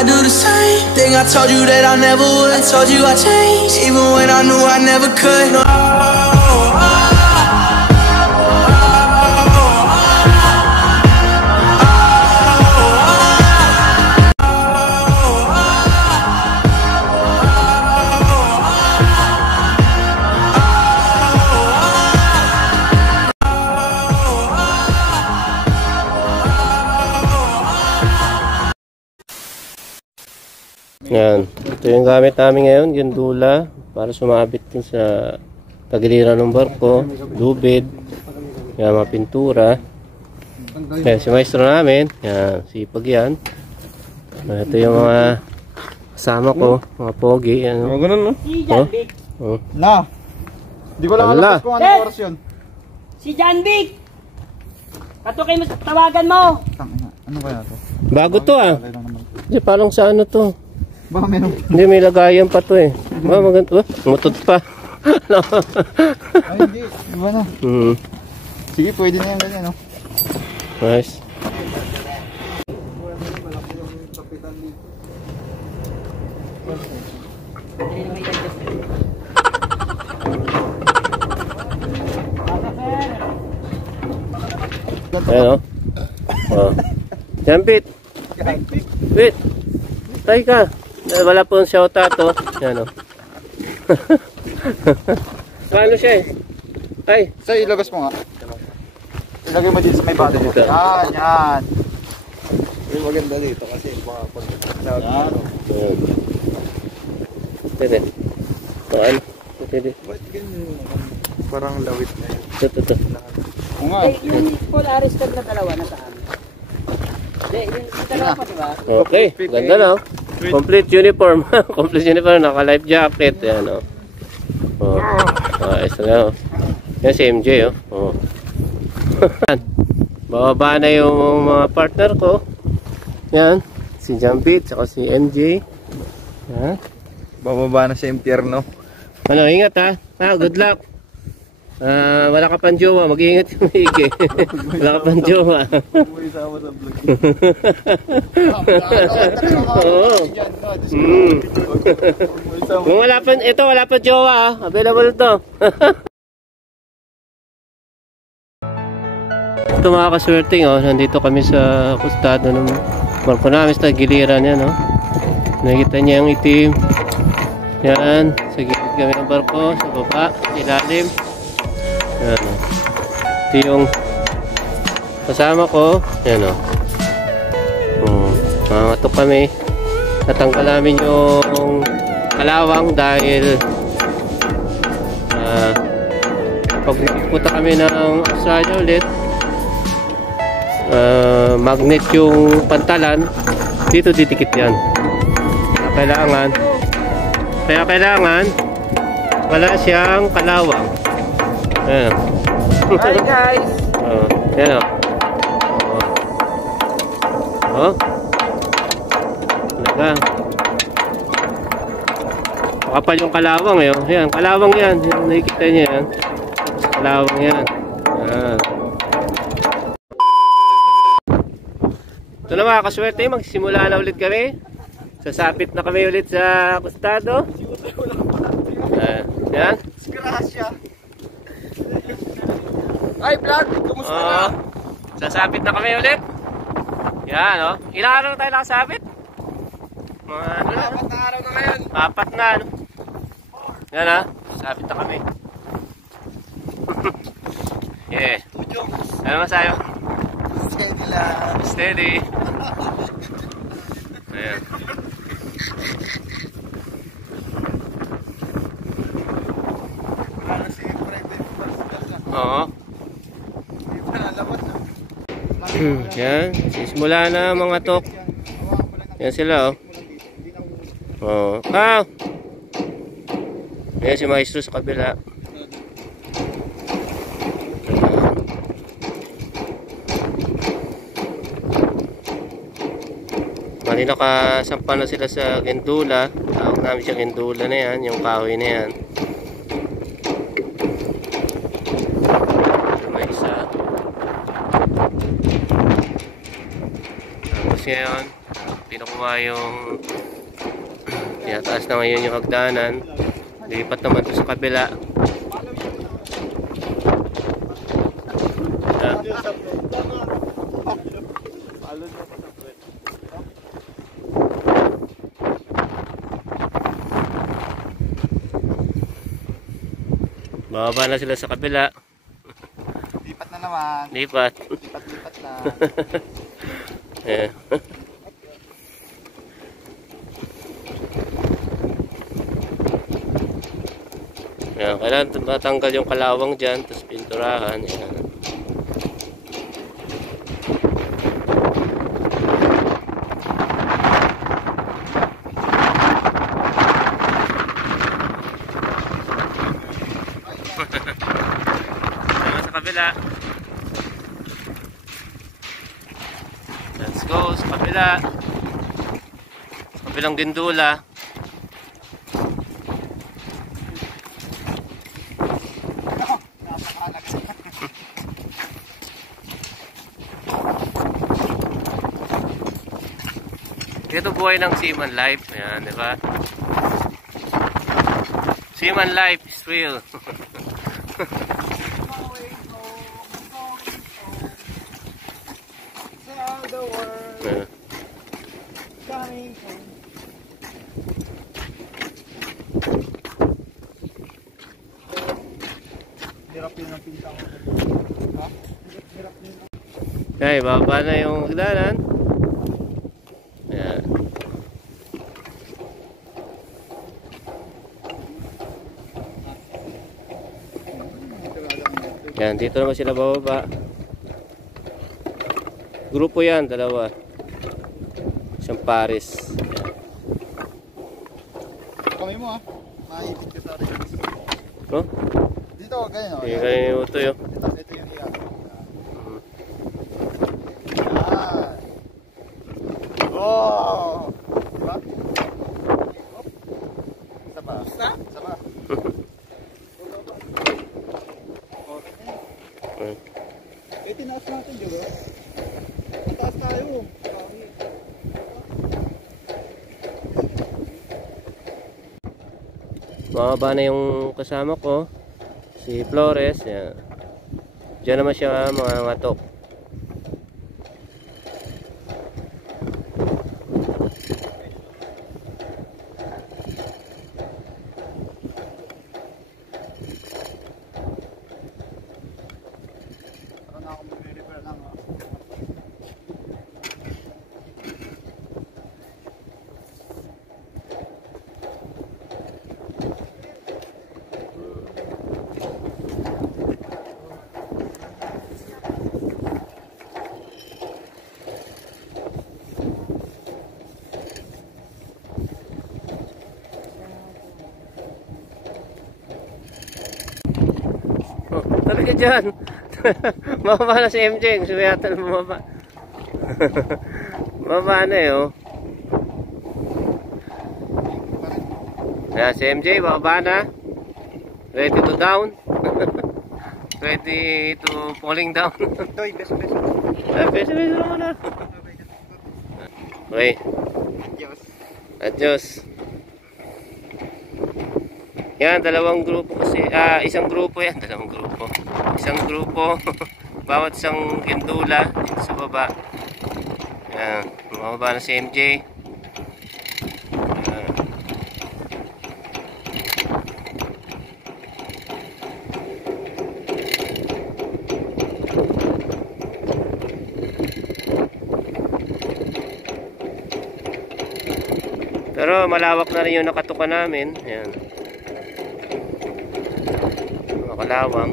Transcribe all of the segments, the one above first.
I do the same thing I told you that I never would. I told you I changed, even when I knew I never could. No. Yan, ito yung gamit namin ngayon, gandula para sumabit dun sa tagiliran ng barko, lubid, yan, mga pintura. Yan, si maestro namin, yan, sipag yan. Ito yung mga kasama ko, mga pogi, yan. Ganun, no? Si John Vic. Oh. Na! Di ko lang alam kung anong oras yun. Si John Vic! Katukay mo, tawagan mo! Ano kaya to? Bago to ah. Hindi, parang sa ano to? Baka meron. Hindi, may lagayan pa to eh. Maganda. Mutot pa. Ay, hindi. Iba na. Sige, pwede na yan ganyan, no? Nice. Ayan o. Oh. Jampit. Wait. Tay ka. Wala po ang shoutout to. Yan o. Paano siya eh? Ay. So, ilabas mo nga. Ilagay mo dito sa may bata mo. Yan, yan. Yung maganda dito kasi mga pag-shout. Yan. Pwede. Ano? Pwede. Ba't ganyan? Parang lawit na yun. Ito. Oo nga. Eh, yung full arrested na dalawa na saan? Hindi, yung dalawa pa, diba? Okay, ganda na. Complete uniform. Complete uniform, naka-life jacket. Yan o. Oh. Isa na o. Yan si MJ o. Oh. Bababa na yung mga partner ko. Yan. Si Jampit, saka si MJ. Yan. Bababa na sa impyerno. Ano, ingat ha. Good luck. Wala ka pang jowa, mag-iingat yung maigi. Wala ka pang jowa. Oo. Kung wala pa, ito wala pa jowa, available to. Ito mga kaswerting, oh, nandito kami sa kustado ng barko namin sa giliran yan, oh. Nakikita niya yung itim. Yan, sa gilid kami ng barko, sa baba, ilalim. Yan o. Ito yung kasama ko. Yan o. Mamatok kami. Natanggal namin yung kalawang dahil pag napunta kami ng Australia ulit, magnet yung pantalan, dito didikit yan. Kaya kailangan wala siyang kalawang. Ayan. Hi guys! Ayan o. Talaga. Makapal yung kalawang eh. Ayan, kalawang yan. Nakikita niya yan. Kalawang yan. Ayan. Ito na mga kaswerte, magsimula na ulit kami. Sasapit na kami ulit sa kustado. Ayan. Disgrasya. Hi vlog! Kumusta na? Sasapit na kami ulit. Yan o. Ilang araw tayo nakasapit? Mga ano na? 4 na araw na ngayon. 4 na ano. Yan ha. Sasapit na kami. Yeah. Ano masayo? Steady lang. Steady. Ayan. Oo. Yan. Simula na mga tok. Yan sila oh. Oo. Yan si maestro sa kabila. Mali nakasampa na sila sa gendula. Tawag namin siya gendula na yan. Yung kahoy na yan. May isa. Tapos ngayon, pinakong ginawa yung tinataas na ngayon yung hagdanan. Lipat naman to sa kabila. Bababa na sila sa kabila. Lipat na naman. Lipat. Lipat na. Yeah. Yan, kailangan matanggal yung kalawang dyan, tapos pinturahan. Yan. Sama sa kabila. Let's go sa kabila. Sa kabilang gindula. Ito buhay ng Seaman Life. Ayan, di ba? Seaman Life is real. The world coming home. Hirap yun ang pinta ko. Ha? Hirap yun. Okay, bababa na yung hagdanan. Ayan. Yan, dito naman sila bababa. Grupo yan, dalawa. Isang pares. Kamay mo ha. Maipit ka sa rin. No? Dito, ganyan o. Yung ganyan yung ito yun. Ito yung iya. Yan. Oh! Diba? Isa pa. Isa pa. Eh, tinaas natin, di ba? Mataas tayo. Mababa na yung kasama ko. Si Flores. Yan. Diyan naman siya mga ngatok. Parang ako mag-repair lang. Oh, talaga dyan. Mababa na si MJ. Gusto yata na mababa. Mababa na eh, oh. Ayan, si MJ, bababa na. Ready to down. Ready to falling down. Toy, best. Best naman na. Okay. Diyos. Adios. Yan, dalawang grupo kasi, isang grupo yan, dalawang grupo. Isang grupo, bawat isang gindula dito sa baba. Yan, mababa na si MJ. Yan. Pero malawak na rin yung nakatukan namin. Yan. Makalawang.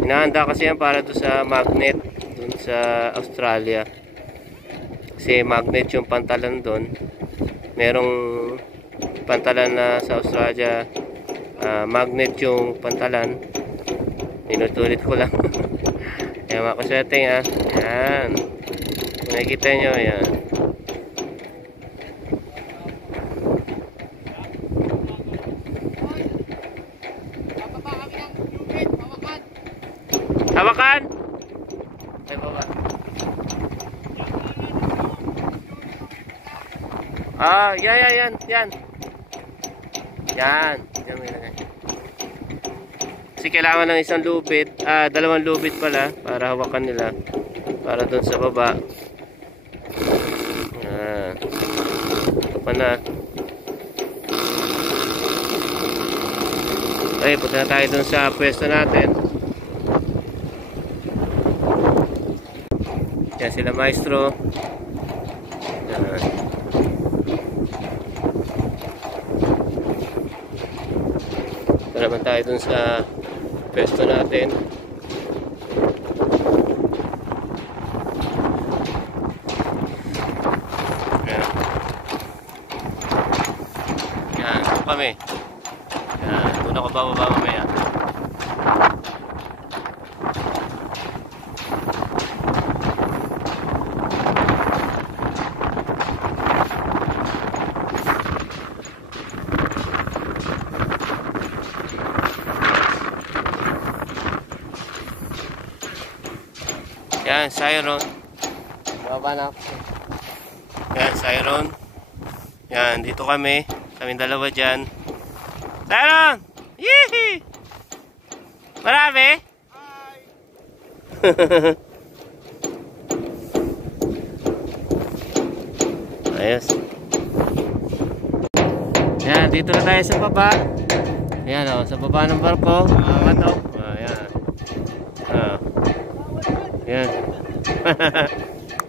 Hinahanda kasi yan para doon sa magnet doon sa Australia. Kasi magnet yung pantalan doon. Merong pantalan na sa Australia, magnet yung pantalan. Inutulit ko lang. Yan mga kasetting ha. Yan. Kung nakikita nyo, yan. Hawakan! Ay, baba. Yan. Yan. Yan may lagay. Kasi kailangan ng isang lubid, dalawang lubid pala para hawakan nila. Para doon sa baba. Ito pa na. Okay, punta na tayo doon sa pwesto natin. Yan sila maestro. Yan. Punta naman tayo doon sa pwesto natin. Yan, ito kami. Yan, doon ako bababa mamaya. Yan, Siron. Baba na ako. Yan, Siron. Yan, dito kami. Kaming dalawa dyan. Siron! Yee! Marami? Hi! Ayos. Yan, dito na tayo sa baba. Yan o, sa baba ng barko. Mato. Yan. Yan.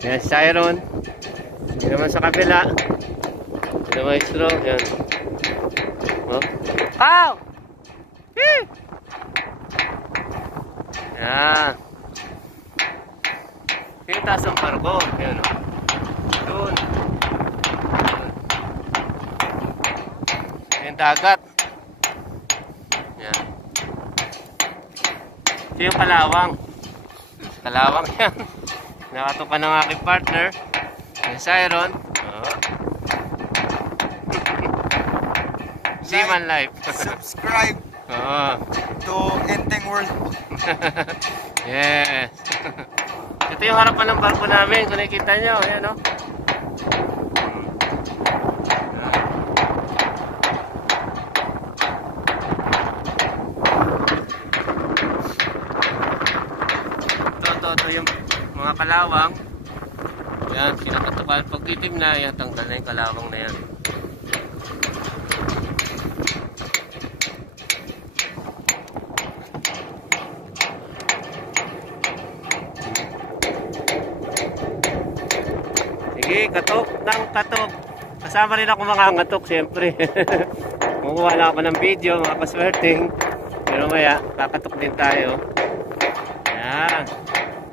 Yan, Siron. Yan naman sa kabila. Yan maestro. Yan. Oh. Ow! Hee! Yan. Yung taas ng barko. Yan o. Doon. Yan dagat. Yan. Ito yung kalawang. Kalawang yan. Nakatupan ng aking partner. Yung Siron. Seaman Life. Subscribe to Enteng World. Yes. Ito yung harapan ng barko namin. Kung nakikita nyo. Ayan o. Ito yung mga kalawang. Yan, sinakatukan. Pag titim na, yan, tanggal na yung kalawang na yan. Sige, katok ng katok. Kasama rin ako mga ngatok, siyempre. Kukuha lang ako ng video, mga paswerteng. Pero maya, kakatok din tayo. Yan.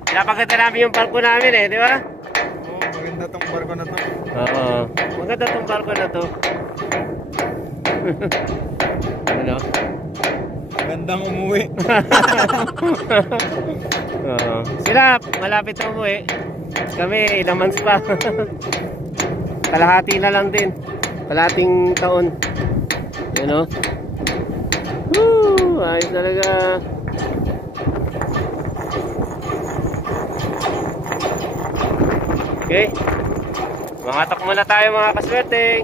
Pinapaganda namin yung barko namin eh, di ba? Oo, maganda tong barko na to. Oo, maganda tong barko na to. Ano? Magandang umuwi. Sila, malapit na umuwi. Kami, ilang months pa. Kalahati na lang din. Kalahating taon. You know? Woo! Ayos talaga. Okay. Mangatok muna tayo mga kaswerteng.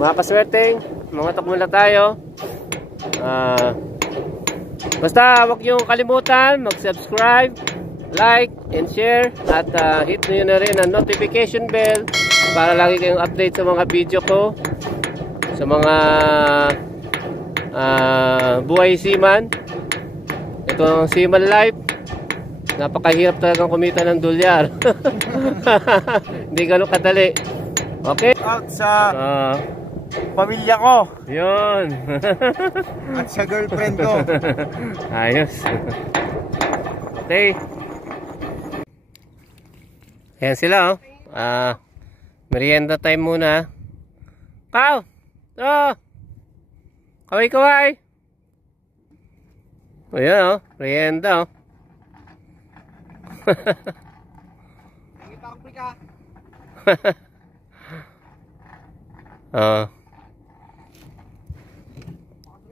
Mga kaswerteng, mangatok muna tayo. Basta huwag niyong kalimutan mag-subscribe, like, and share. At hit nyo na rin ang notification bell para lagi kayong update sa mga video ko. Sa mga buhay seaman. Ito ang Seaman Life. Napakahirap talagang kumita ng dolyar. Hindi ganun kadali. Okay? Out sa pamilya ko. Yun. At sa girlfriend ko. Ayos. Okay. Ayan sila oh. Merienda time muna. Pao! Oh! Kaway-kaway! Ayan oh. Merienda oh.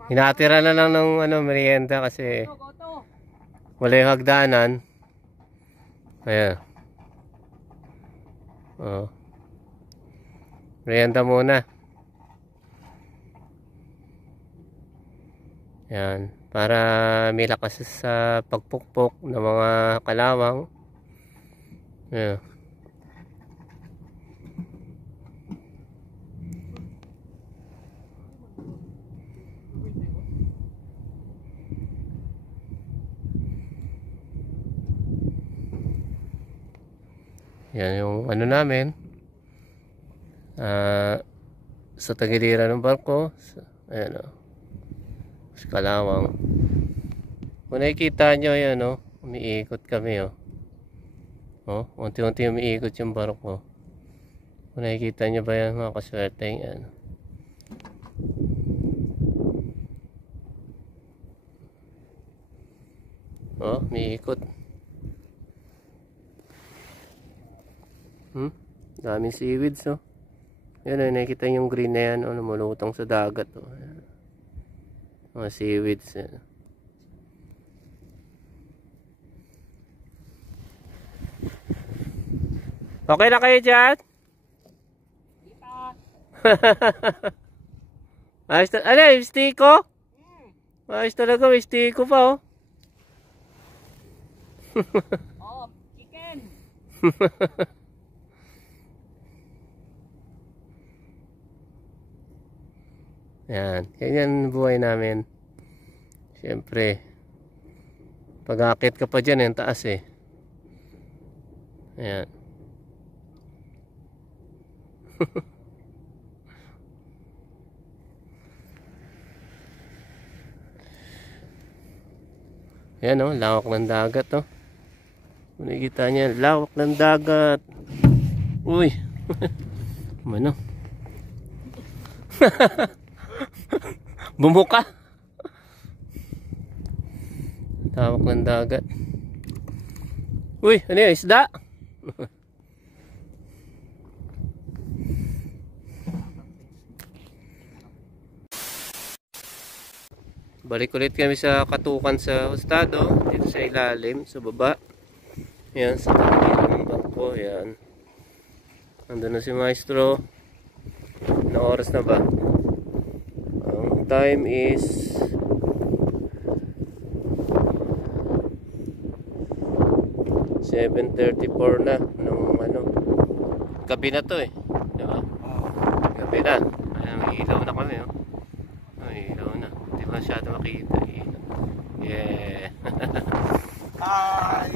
Hinatira na lang ng merienda kasi wala yung hagdanan. Ayan. Oh. Merienda muna. Yan. Para may lakas sa pagpukpok ng mga kalawang. Yan. Yan yung ano namin. Sa tagiliran ng barko. Ayan o. Sa kalawang. Kung nakikita nyo yan o. Umiikot kami o. O, unti-unti umiikot yung barko. Kung nakikita nyo ba yan mga kaswerte yan. O, umiikot. Daming seaweeds oh. Yan o, nakikita yung green na yan o, lumulutang sa dagat o. Mga seaweeds yan. Okay na kayo dyan? Ayos na, ano yung stiko? Ayos talaga, may stiko pa oh. Oh, chicken. Yan, ganyan buhay namin. Siyempre, pag-aakit ka pa dyan, yung taas eh. Ayan. Ayan o, lawak ng dagat o. Kung nakikita niya, lawak ng dagat. Uy. Ano? Bumuka. Tawak ng dagat. Uy, ano yun? Isda? Balik ulit kami sa katukan sa hustado. Dito sa ilalim, sa baba. Yan, sa tabi ng bangko. Yan. Nandun na si Maestro. Anong oras na ba? Ang time is 7:34 na nung ano, gabi na to eh, di ba? Gabi na. Ayan, may ilaw na kami oh. May ilaw na, hindi masyado makita. Yeah. Hi!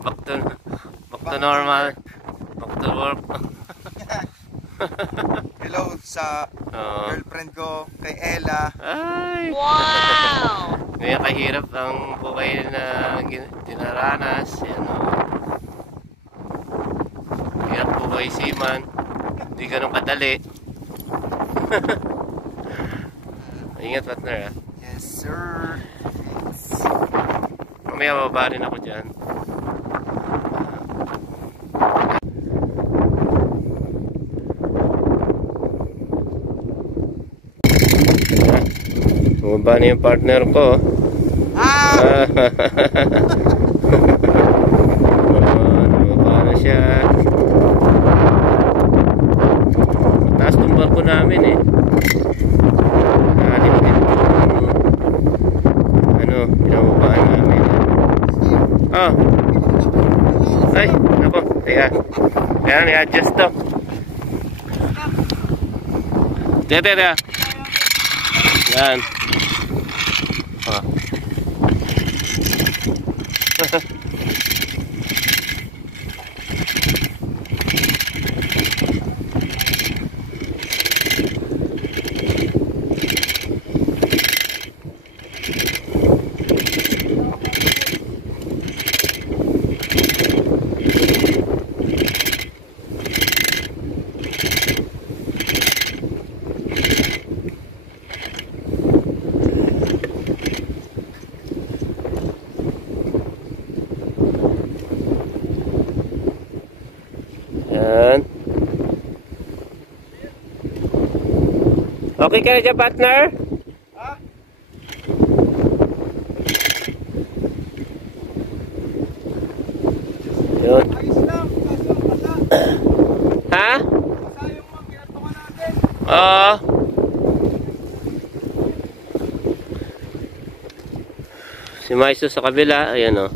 Back to normal. Back to work. Hello sa girlfriend ko, kay Ella. Ay! Wow! Ngayon kahirap ang buhay na dinaranas. Yan o. Hirap buhay seaman. Hindi ganun kadali. Ingat partner ha. Yes sir. Mamaya bababa rin ako dyan. Bumaba na yung partner ko. Bumaba na siya. Mataas tong barko namin eh. Nalim din ano, pinababaan namin. Oh. Ay, nako, teka. Kaya i-adjust to. Teka. Yan. Oh. Yan. Okay ka na dyan, partner? Ha? Yun. Ayos lang, kaso Ha? Oo. Si Maiso sa kabila, ayan o.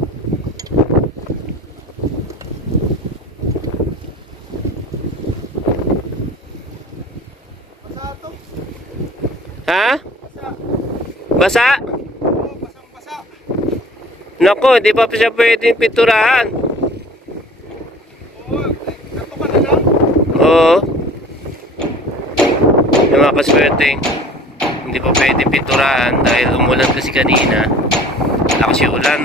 Ha? Basa? Nako, di pa siya pwedeng piturahan. Oo. Yung mga kaswerteng, hindi pa pwedeng piturahan dahil umulan kasi kanina. Lakas yung ulan.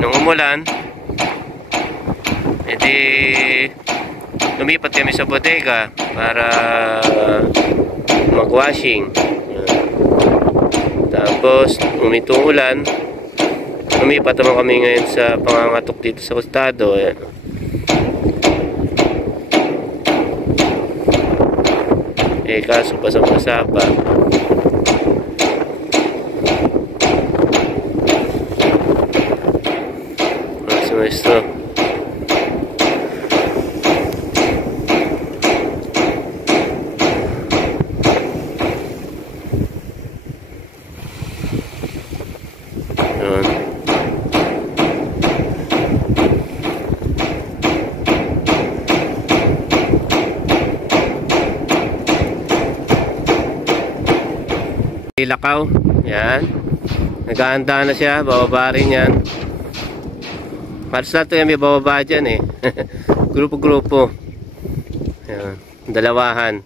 Nung umulan, edi lumipat kami sa bodega para mag-washing. Tapos umitong ulan, lumipat naman kami ngayon sa pangangatok dito sa kostado. Kaso basang-basa pa. Maestro. Lakaw, yan. Nag-aanda na siya, bababa rin yan. Halos lahat yan may bababa dyan eh. Grupo-grupo. Yan. Dalawahan.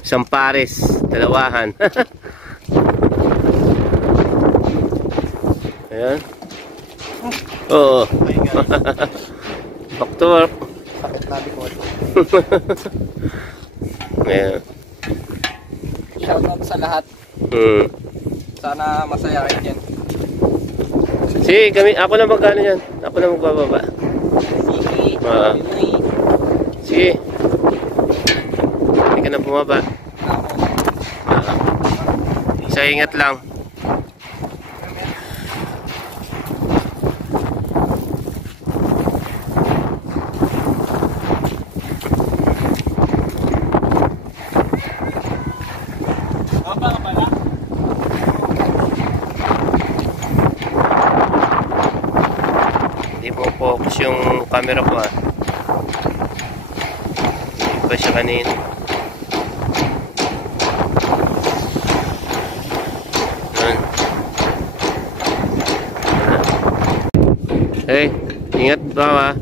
Isang pares, dalawahan. Ayan. Oo. Back to work. Sakit natin ko. Ayan. Shoutout sa lahat. Sana masaya kayo dyan. Sige, ako na magkano yan. Ako na magbababa. Sige. Hindi ka na bumaba. Sa ingat lang. Focus yung camera ko Hindi pa siya kanina. Hey, ingat bawa.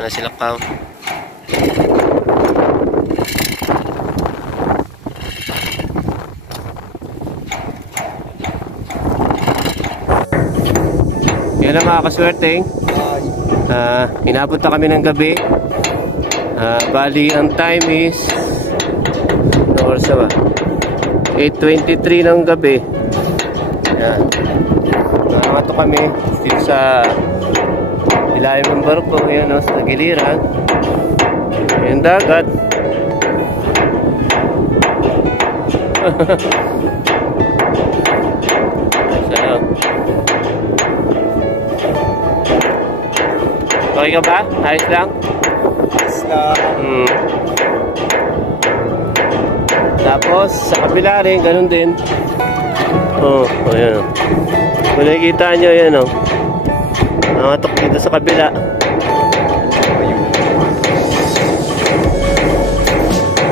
Na sila Pao. Yan ang mga kaswerteng. Inabot na kami ng gabi. Bali ang time is oras ba? 8:23 ng gabi. Yan. Nakato kami dito sa ilalim ng barko, yan o, sa giliran. Yung dagat. Sa'yo. Okay ka ba? Ayos lang? Ayos lang. Tapos, sa kabila rin, ganun din. Oh, ayan o. Kung nakikita nyo, yan o. Nakatok dito sa kabila.